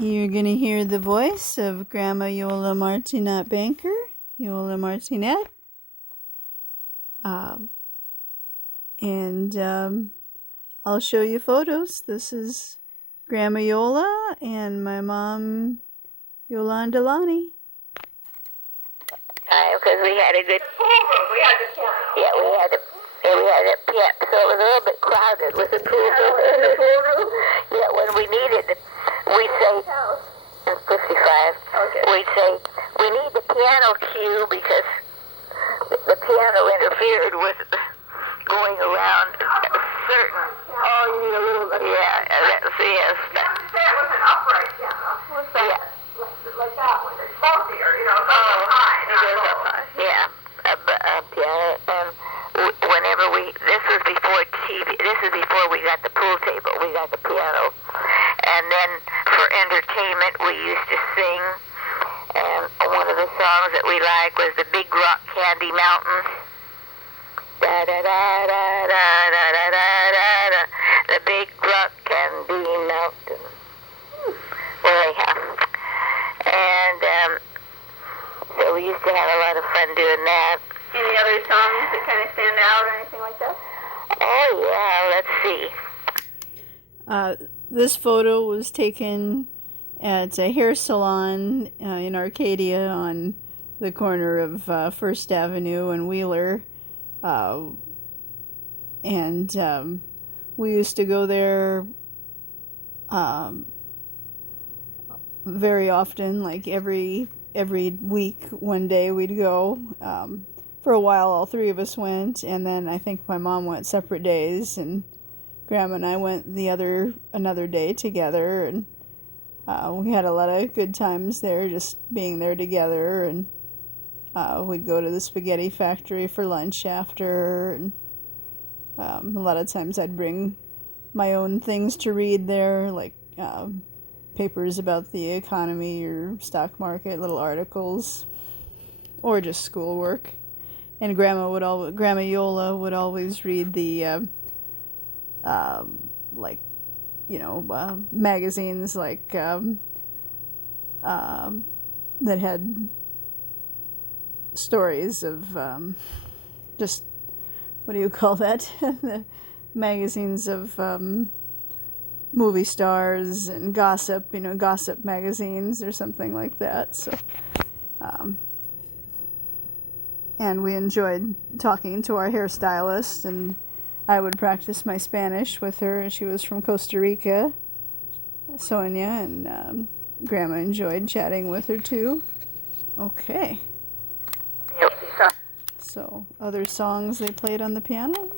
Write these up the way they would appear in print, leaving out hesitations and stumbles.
You're going to hear the voice of Grandma Iole Martinat Banker, Iole Martinat. And I'll show you photos. This is Grandma Yola and my mom, Yolanda Lonnie. Because we had a good pool room. We had the piano. Yeah, we had a piano, so it was a little bit crowded with the pool room. In the pool room? Yeah, when we needed, we'd say, 55. Okay. We'd say, we need the piano cue because the piano interfered with going around a certain. Oh, you need a little bit. Yeah, that's, yes. You have to say it was an upright piano. What's that? Yeah. Like that one. It's bulkier, you know. High. It goes up high. Yeah. A piano. And whenever this was before TV. This is before we got the pool table. We got the piano. And then for entertainment, we used to sing. And one of the songs that we liked was the Big Rock Candy Mountain. Da da da da da da da da da. The Big Rock Candy Mountain. Well, yeah. And so we used to have a lot of fun doing that. Any other songs that kind of stand out or anything like that? Oh, yeah, let's see. This photo was taken at a hair salon in Arcadia on the corner of First Avenue and Wheeler. And we used to go there very often, like every week. One day we'd go. For a while all three of us went, and then I think my mom went separate days, and Grandma and I went another day together, and we had a lot of good times there, just being there together. And we'd go to the spaghetti factory for lunch after, and a lot of times I'd bring my own things to read there, like papers about the economy or stock market, little articles, or just schoolwork. And Grandma Yola would always read the magazines like that had stories of just, what do you call that? The magazines of movie stars and gossip, gossip magazines or something like that. So, and we enjoyed talking to our hairstylist, and I would practice my Spanish with her. She was from Costa Rica, Sonia, and Grandma enjoyed chatting with her too. Okay. So, other songs they played on the piano? Any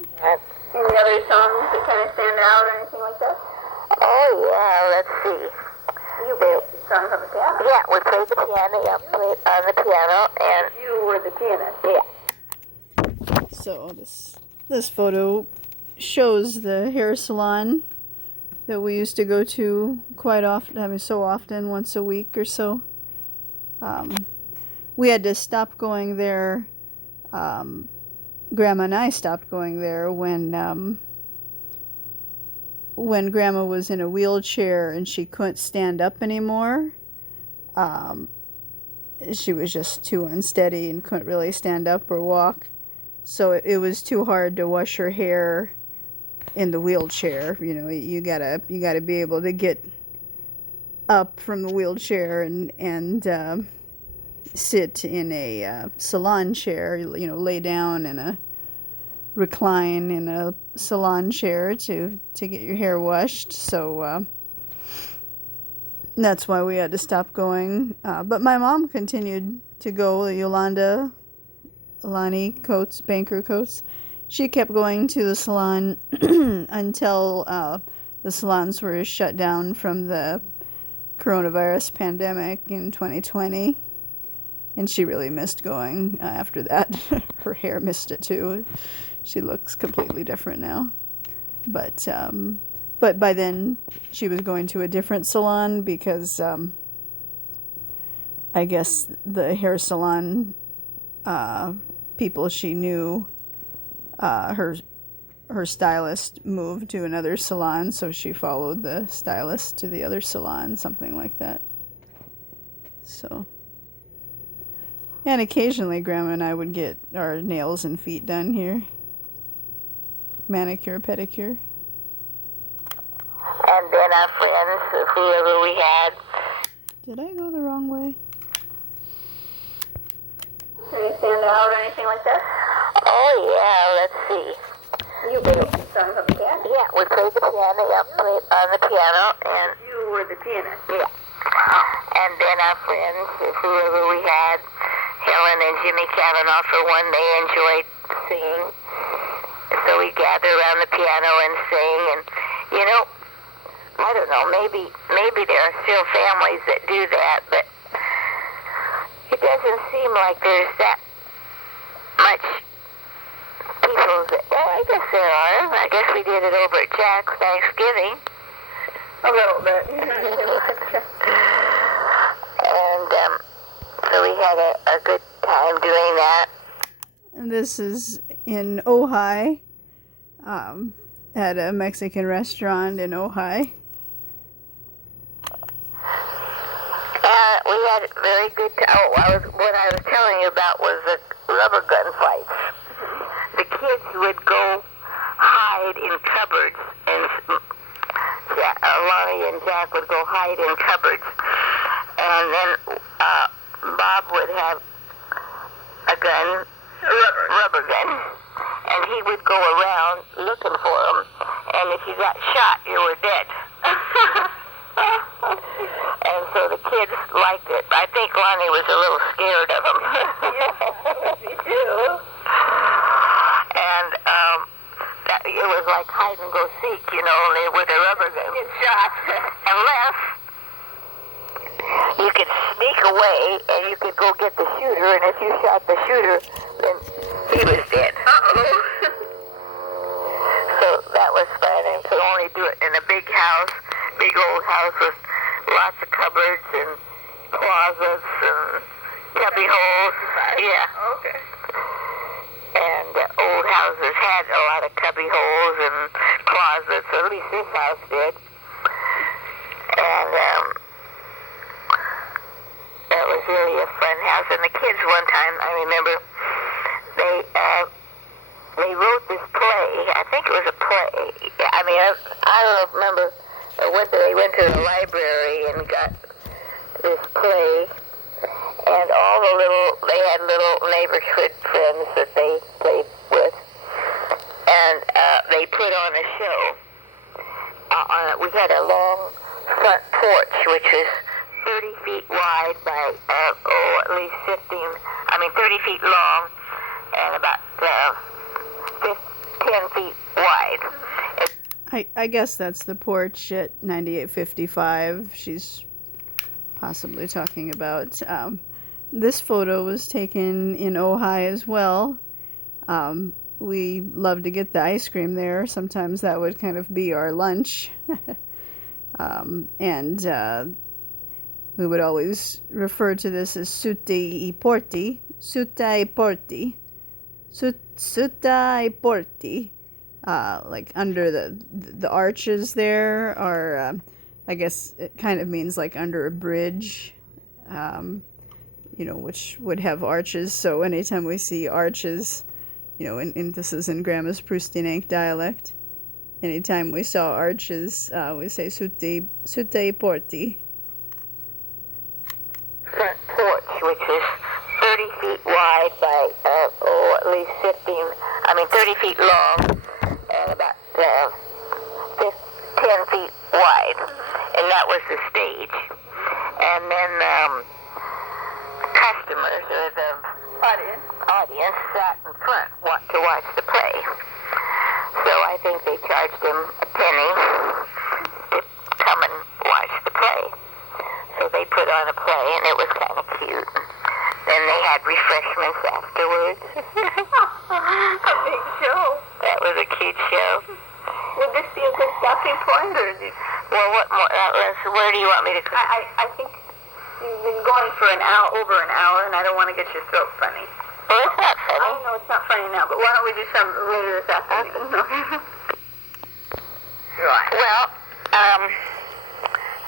other songs that kind of stand out or anything like that? Oh, yeah, let's see. You played songs on the piano? Yeah, we played the piano. Yeah, played on the piano, and you were the pianist. Yeah. So this photo shows the hair salon that we used to go to quite often. So often, once a week or so. We had to stop going there. Grandma and I stopped going there when Grandma was in a wheelchair and she couldn't stand up anymore. She was just too unsteady and couldn't really stand up or walk. So it was too hard to wash her hair in the wheelchair. You gotta be able to get up from the wheelchair and sit in a salon chair. Lay down in a recline in a salon chair to get your hair washed. So that's why we had to stop going. But my mom continued to go. Yolanda Lonnie Banker Coates, she kept going to the salon until the salons were shut down from the coronavirus pandemic in 2020. And she really missed going after that. Her hair missed it too. She looks completely different now. But by then she was going to a different salon because I guess the hair salon people she knew, her her stylist moved to another salon, so she followed the stylist to the other salon, something like that. So, and occasionally Grandma and I would get our nails and feet done here. Manicure, pedicure. And then our friends, whoever we had. Did I go the wrong way? Are you stand out or anything like that? Oh, yeah, let's see. You played songs on the piano? Yeah, we played the piano, played on the piano, and... You were the pianist? Yeah. Wow. And then our friends, whoever we had, Helen and Jimmy Cavanaugh, for one, they enjoyed singing. So we gather around the piano and sing, and, you know, I don't know, maybe there are still families that do that, but it doesn't seem like there's that much people that, well, I guess there are. I guess we did it over at Jack's Thanksgiving. A little bit. And so we had a good time doing that. And this is in Ojai, at a Mexican restaurant in Ojai. We had a very good time. Oh, what I was telling you about was the rubber gun fights. The kids would go hide in cupboards, and Lonnie and Jack would go hide in cupboards, and then Bob would have a gun, rubber gun, and he would go around looking for them, and if you got shot, you were dead. And so the kids liked it. I think Lonnie was a little scared of them. Yeah, me too. And it was like hide and go seek, you know, only with a rubber gun. Get shot. Unless you could sneak away and you could go get the shooter, and if you shot the shooter, then he was dead. Uh-oh. So that was fun, and could only do it in a big house, big old house with lots of cupboards and closets and cubby holes. Yeah. Okay. And old houses had a lot of cubby holes and closets, at least this house did. And that was really a fun house. And the kids one time, I remember, they wrote this play. I think it was a play. I mean, I don't remember whether they went to the library and got this play. And they had little neighborhood friends that they played with. And they put on a show. We had a long front porch, which was 30 feet wide by, at least 30 feet long, and about 10 feet wide. I guess that's the porch at 9855 she's possibly talking about. This photo was taken in Ojai as well. We love to get the ice cream there. Sometimes that would kind of be our lunch. And we would always refer to this as Suta I Porti. Suta I Porti. Suta I Porti. Like under the arches there are, I guess it kind of means like under a bridge, you know, which would have arches. So anytime we see arches, you know, and this is in Grandma's Prustinank dialect, anytime we saw arches, we say Suta I Porti. Front porch, which is 30 feet wide by, at least 30 feet long, and about 10 feet wide. And that was the stage. And then customers, or the audience sat in front to watch the play. So I think they charged them a penny to come and watch the play. So they put on a play, and it was kind of cute. Then they had refreshments afterwards. A big show. That was a cute show. Would this be a good stopping point, or Well, what more? Where do you want me to go? I think you've been going for over an hour, and I don't want to get your throat funny. Well, it's not funny. I know it's not funny now, but why don't we do some later this afternoon? Right. Well,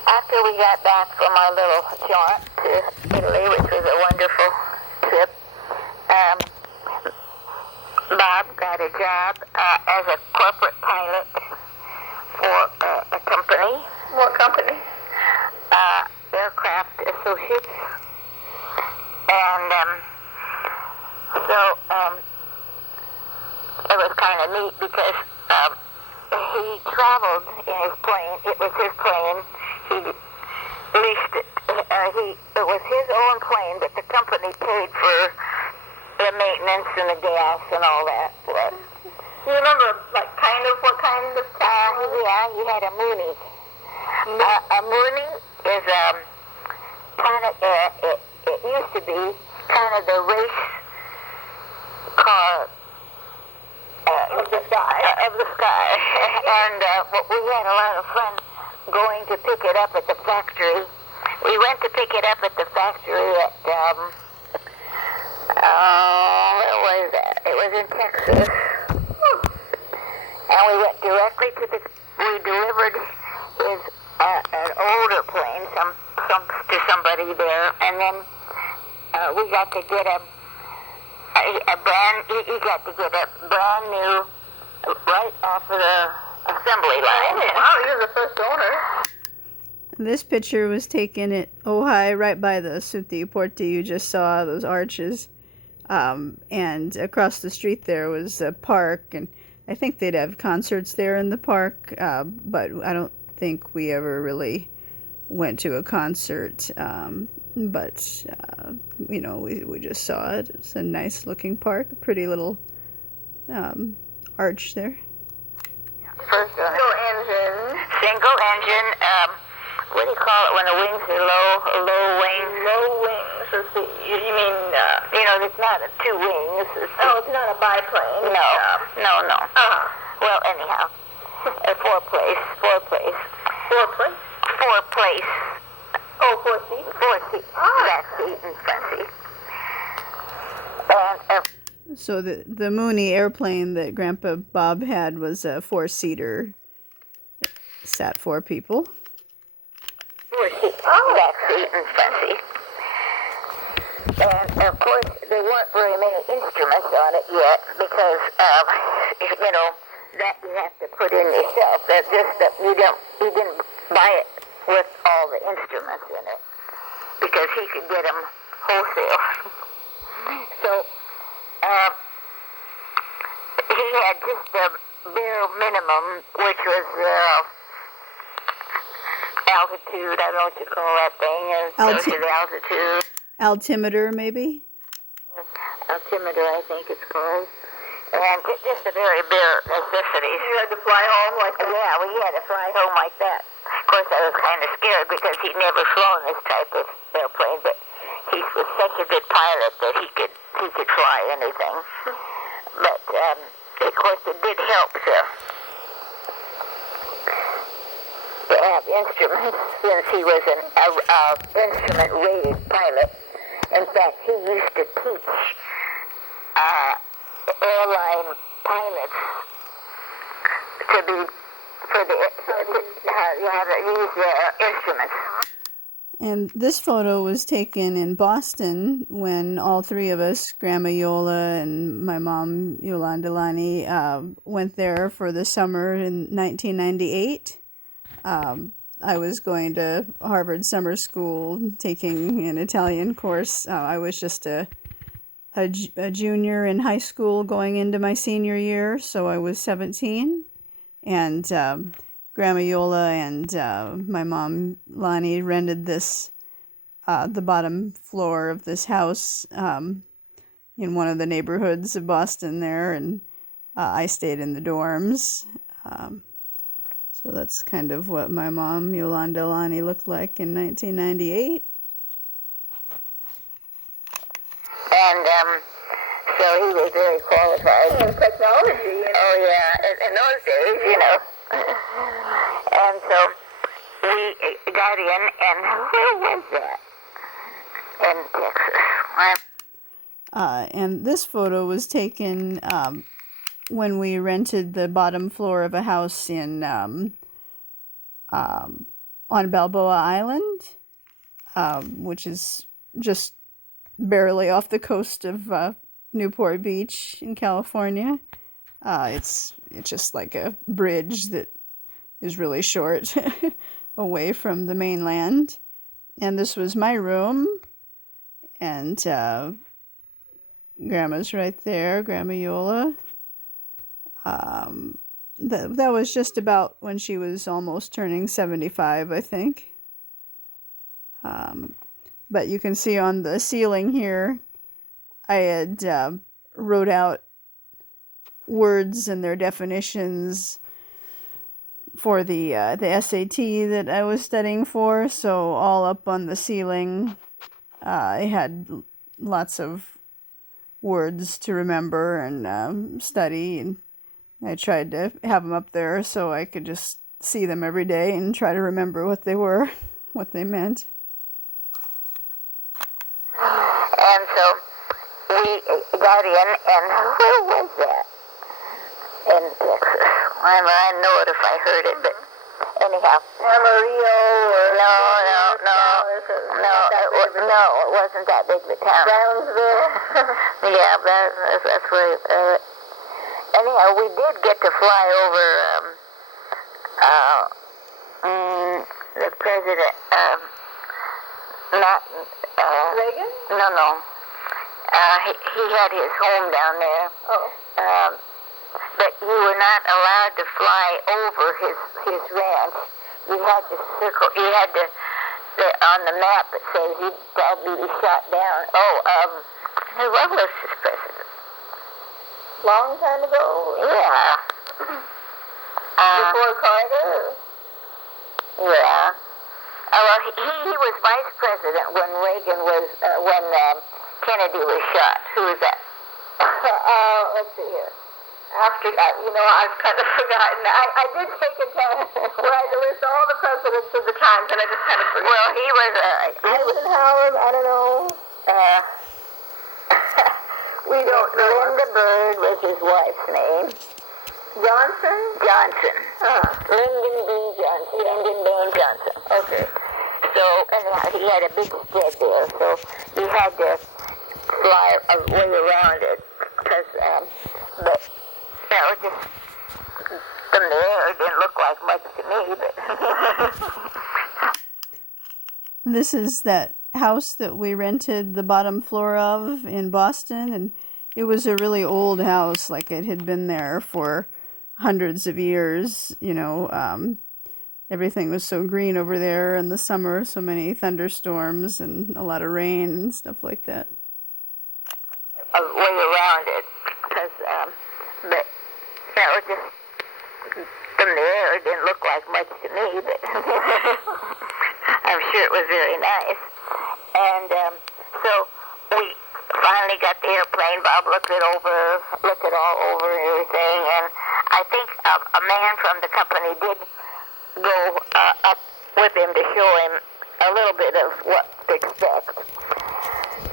after we got back from our little jaunt to Italy, which was a wonderful trip, Bob got a job as a corporate pilot for a company. What company? Aircraft Associates. And so it was kind of neat because he traveled in his plane. It was his plane. He leased it. It was his own plane, but the company paid for the maintenance and the gas and all that. Do you remember, like, what kind of plane? Yeah, he had a Mooney. A Mooney is kind of, it used to be kind of the race car Of the sky. Of the sky. And we had a lot of fun going to pick it up at the factory. We went to pick it up at the factory at, where was that? It was in Texas. And we went directly to we delivered his, an older plane, to somebody there, and then we got to get he got to get a brand new, right off of the assembly line. Oh, wow, you're the first owner. This picture was taken at Ojai, right by the Suti Porti you just saw, those arches. And across the street there was a park, and I think they'd have concerts there in the park, but I don't think we ever really went to a concert. But we just saw it. It's a nice looking park, a pretty little arch there. First Single engine. Single engine, what do you call it when the wings are low wings? Low wings. Let's see. You mean, it's not two wings. it's not a biplane. No. Uh-huh. Well, anyhow, four place. Four place? Four place. Oh, 4 seats? 4 seats. Back seat and front seat. And So the Mooney airplane that Grandpa Bob had was a 4-seater. It sat 4 people. 4 seats. Back seat and front seat. And of course, there weren't very many instruments on it yet because, that you have to put in yourself. That you didn't buy it with all the instruments in it because he could get them wholesale. So he had just the bare minimum, which was altitude. I don't know what you call that thing. The altitude. Altimeter, maybe? Altimeter, I think it's called. And just the very bare necessities. You had to fly home like that? Yeah, we had to fly home like that. Of course, I was kind of scared because he'd never flown this type of airplane, but he was such a good pilot that he could fly anything. But, of course, it did help to have instruments since he was an instrument-rated pilot. In fact, he used to teach airline pilots to use their instruments. And this photo was taken in Boston when all 3 of us, Grandma Yola and my mom, Yolanda Lani, went there for the summer in 1998. I was going to Harvard Summer School, taking an Italian course. I was just a junior in high school going into my senior year, so I was 17. And Grandma Yola and my mom, Lonnie, rented this, the bottom floor of this house in one of the neighborhoods of Boston there, and I stayed in the dorms. So that's kind of what my mom, Yolanda Lani, looked like in 1998. And so he was very qualified. And technology. Oh, yeah, in those days, And so we got in, and where was that? In Texas. And this photo was taken when we rented the bottom floor of a house on Balboa Island, which is just barely off the coast of Newport Beach in California. It's just like a bridge that is really short away from the mainland. And this was my room, and Grandma's right there, Grandma Iole. That was just about when she was almost turning 75, I think. But you can see on the ceiling here, I had wrote out words and their definitions for the SAT that I was studying for. So all up on the ceiling, I had lots of words to remember and study, and I tried to have them up there so I could just see them every day and try to remember what they were, what they meant. And so we got in, and where was that? In Texas. I know it if I heard it, but anyhow. Amarillo or... No, it wasn't that big of a town. Brownsville? Yeah, that's where... anyhow, we did get to fly over the president, not... Reagan? No. He had his home down there. Oh. But you were not allowed to fly over his ranch. You had to circle. You had to, on the map it says you'd probably be shot down. What was his president? Long time ago? Yeah. Before Carter? Yeah. Well, he was vice president when Reagan was, when Kennedy was shot. Who was that? Let's see here. After, I've kind of forgotten. I did take a test where I had to list all the presidents of the times, and I just kind of forgot. Well, he was... Eisenhower, I don't know. We don't know. Linda Bird was his wife's name. Johnson? Johnson. Lyndon B. Johnson. Lyndon Baines Johnson. Okay. So, anyhow, he had a big spread there, so he had to fly way around it, because, but, just from the air, it didn't look like much to me, but... This is that house that we rented the bottom floor of in Boston, and it was a really old house, like it had been there for hundreds of years. Everything was so green over there in the summer, so many thunderstorms and a lot of rain and stuff like that. Way around it, because, but, just from the air, it didn't look like much to me, but I'm sure it was very nice. And so we finally got the airplane. Bob looked it all over and everything, and I think a man from the company did go up with him to show him a little bit of what to expect.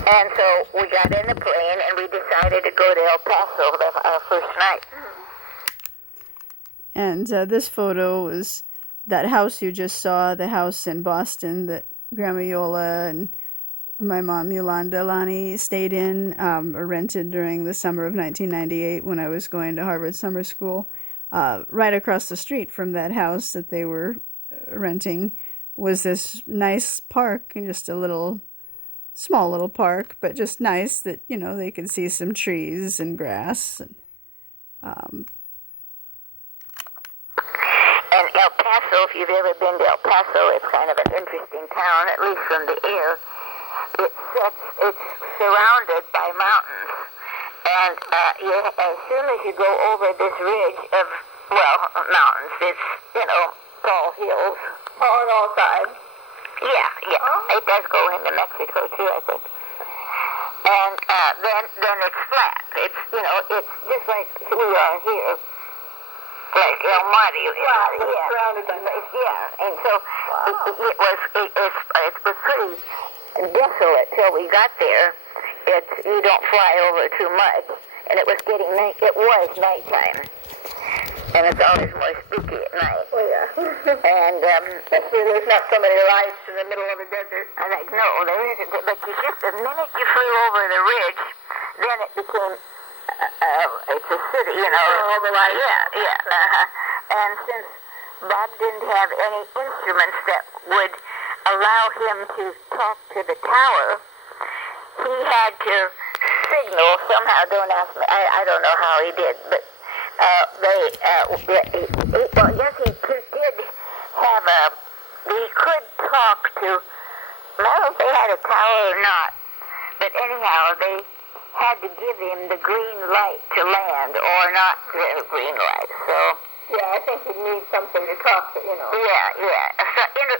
And so we got in the plane, and we decided to go to El Paso our first night. And this photo is that house you just saw, the house in Boston that Grandma Iole and my mom Yolanda Lani stayed in, or rented during the summer of 1998 when I was going to Harvard summer school. Right across the street from that house that they were renting was this nice park, and just a small little park, but just nice that, they could see some trees and grass. And El Paso, if you've ever been to El Paso, it's kind of an interesting town, at least from the air. It's surrounded by mountains. And as soon as you go over this ridge of, mountains, it's, tall hills. On all sides. Yeah. Oh. It does go into Mexico, too, I think. And then it's flat. It's, it's just like we are here. Like El Monte. Surrounded by mountains. Yeah, and so it was pretty desolate till we got there. you don't fly over too much. And it was getting night. It was nighttime. And it's always more spooky at night. Oh, yeah. And, especially there's not so many lights in the middle of the desert. I'm like, no, there isn't. But the minute you flew over the ridge, then it became, it's a city, you know. All the lights. Yeah. And since Bob didn't have any instruments that would allow him to talk to the tower, he had to signal somehow. Don't ask me. I don't know how he did, but yes, he did have he could talk to, I don't know if they had a tower or not, but anyhow, they had to give him the green light to land or not the green light, so. Yeah, I think you need something to talk to, you know. Yeah. So,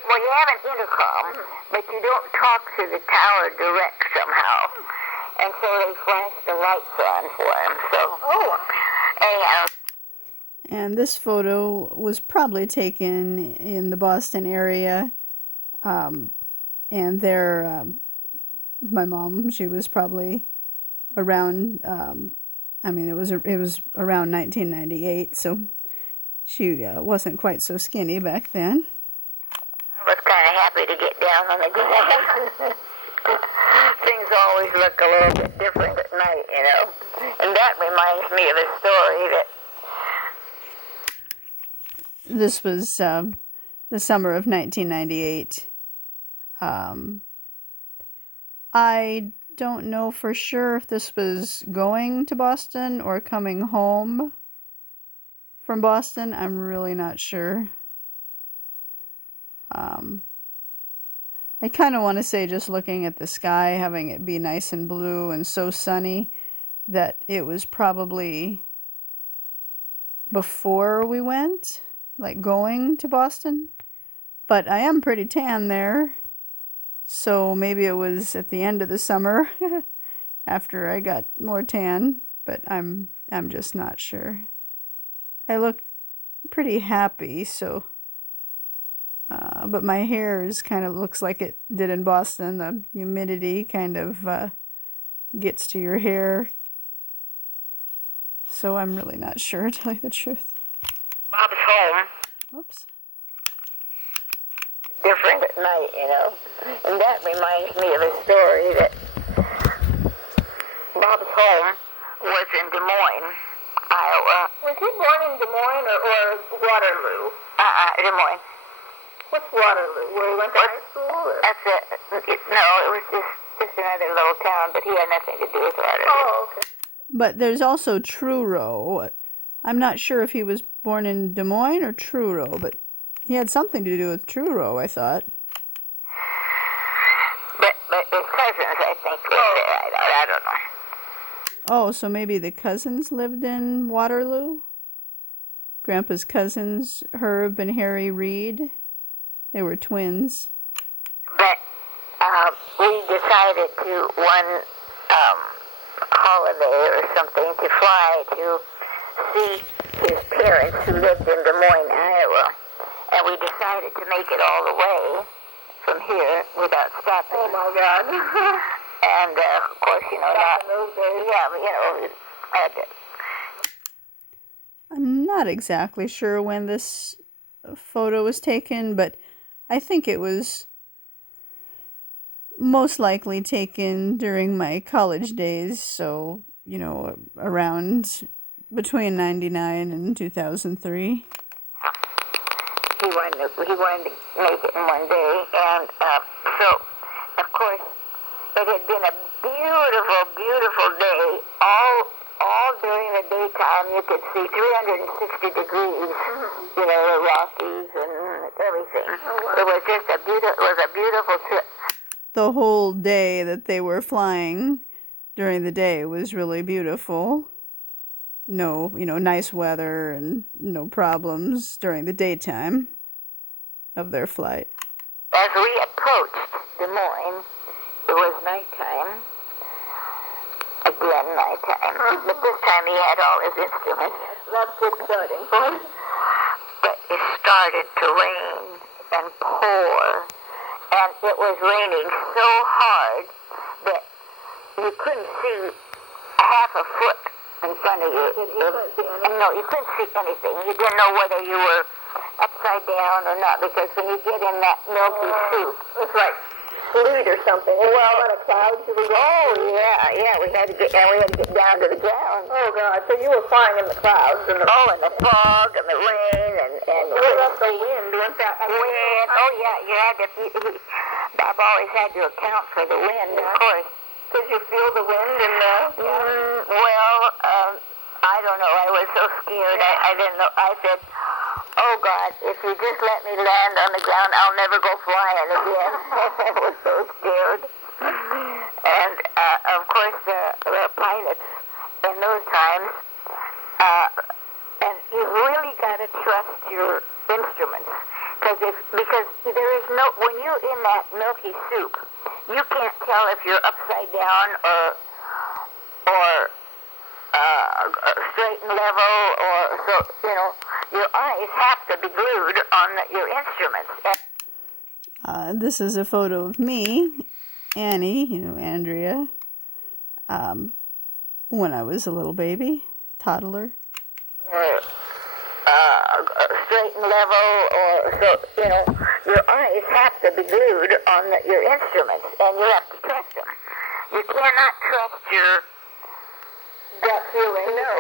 well, you have an intercom, but you don't talk to the tower direct somehow. And so they flashed the lights on for him, so. Oh. Anyhow. And this photo was probably taken in the Boston area. And there, my mom, she was probably around, it was around 1998, so she wasn't quite so skinny back then. I was kind of happy to get down on the ground. Things always look a little bit different at night, you know. And that reminds me of a story that... This was the summer of 1998. I don't know for sure if this was going to Boston or coming home from Boston. I'm really not sure. I kind of want to say, just looking at the sky, having it be nice and blue and so sunny, that it was probably before we went, like going to Boston. But I am pretty tan there, so maybe it was at the end of the summer after I got more tan, but I'm just not sure. I look pretty happy, so but my hair is kind of looks like it did in Boston. The humidity kind of gets to your hair, so I'm really not sure, to tell you the truth. Bob's home. Whoops. Different at night, you know. And that reminds me of a story that Bob's home was in Des Moines, Iowa. Was he born in Des Moines or Waterloo? Des Moines. What's Waterloo? Where he went to high school? Or? That's it. No, it was just another little town, but he had nothing to do with Waterloo. Oh, okay. But there's also Truro. I'm not sure if he was born in Des Moines or Truro, but he had something to do with Truro, I thought. But his cousins, I think, lived there. I don't know. Oh, so maybe the cousins lived in Waterloo? Grandpa's cousins, Herb and Harry Reed. They were twins. But we decided to one holiday or something to fly to see his parents who lived in Des Moines, Iowa. And we decided to make it all the way from here without stopping. Oh, my God. And, of course, you know, Back in those days. yeah, but, you know, had to. I'm not exactly sure when this photo was taken, but I think it was most likely taken during my college days, so, you know, around between 99 and 2003. He wanted to make it in one day, and so, of course, it had been a beautiful, beautiful day. All during the daytime, you could see 360 degrees, you know, the Rockies and everything. Oh, wow. It was just a beautiful trip. The whole day that they were flying during the day was really beautiful. No, you know, nice weather and no problems during the daytime of their flight. As we approached Des Moines, it was nighttime. Again, nighttime. But this time he had all his instruments. That's good starting point. But it started to rain and pour. And it was raining so hard that you you couldn't see half a foot in front of you. No, you couldn't see anything. You didn't know whether you were upside down or not, because when you get in that milky soup, It's like fluid or something. Well, a lot of clouds. yeah, we had to get down to the ground. Oh God! So you were flying in the clouds and And the fog and the rain and what about the wind? Wasn't that wind? Oh yeah, you had to. Bob always had to account for the wind, of course. Did you feel the wind in the? I don't know. I was so scared. I didn't know. I said, "Oh God, if you just let me land on the ground, I'll never go flying again." I was so scared. And of course, the pilots in those times, and you really got to trust your instruments, because there is no, when you're in that milky soup, you can't tell if you're upside down or straight and level, or so your eyes have to be glued on your instruments. This is a photo of me, Annie, Andrea, when I was a little baby, toddler. Straight and level, or so your eyes have to be glued on your instruments, and you have to trust them. You cannot trust your gut feeling. No,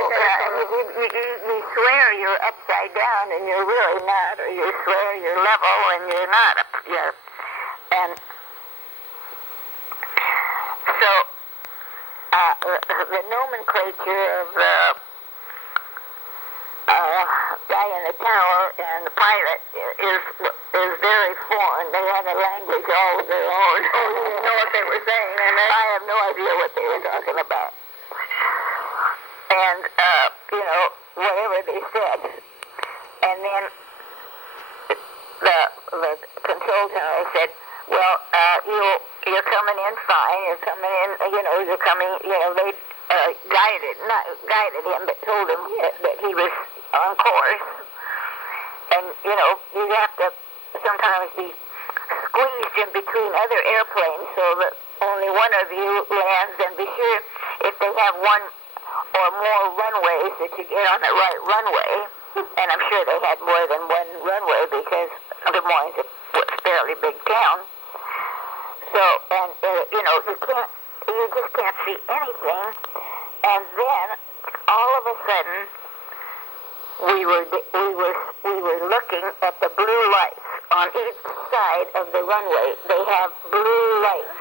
you swear you're upside down, and you're really not, or you swear you're level, and you're not. And so the nomenclature of the guy in the tower and the pilot is very foreign. They had a language all of their own. Oh, you didn't know what they were saying, and I have no idea what they were talking about. And whatever they said. And then the control tower said, "Well, you're coming in fine. You're coming in. You're coming. They not guided him, but told him that he was on course. And you have to sometimes be squeezed in between other airplanes so that only one of you lands. And be sure if they have one or more runways that you get on the right runway." And I'm sure they had more than one runway, because Des Moines is a fairly big town. So, and you just can't see anything. And then all of a sudden, we were looking at the blue lights on each side of the runway. They have blue lights,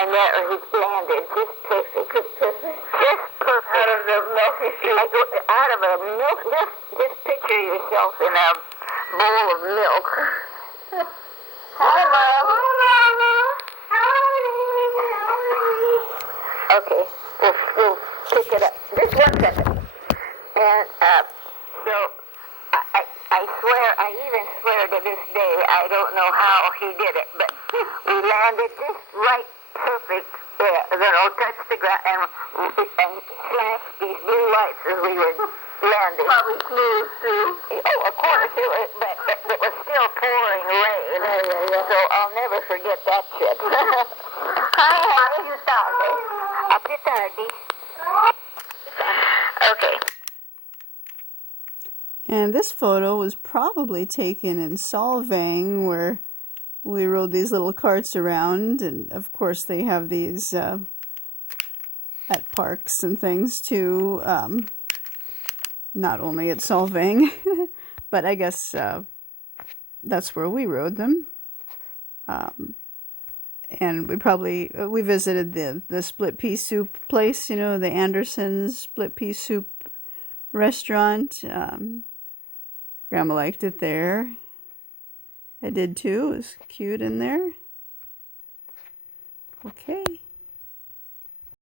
and there he landed, just perfect, just perfect. out of the milky soup. Out of a milk. Just picture yourself in a bowl of milk. Hi, Mom. Okay, we'll pick it up. Just 1 second. And so I swear, I even swear to this day, I don't know how he did it, but we landed just right, perfect. Touched the ground and flashed these blue lights as we were landing. Probably smooth too. Oh, of course, but it was still pouring rain. So I'll never forget that trip. A più tardi. A più tardi. Okay. And this photo was probably taken in Solvang, where we rode these little carts around, and of course they have these at parks and things too, not only at Solvang, but I guess that's where we rode them. And we visited the split pea soup place, the Anderson's split pea soup restaurant. Grandma liked it there. I did too. It was cute in there. Okay.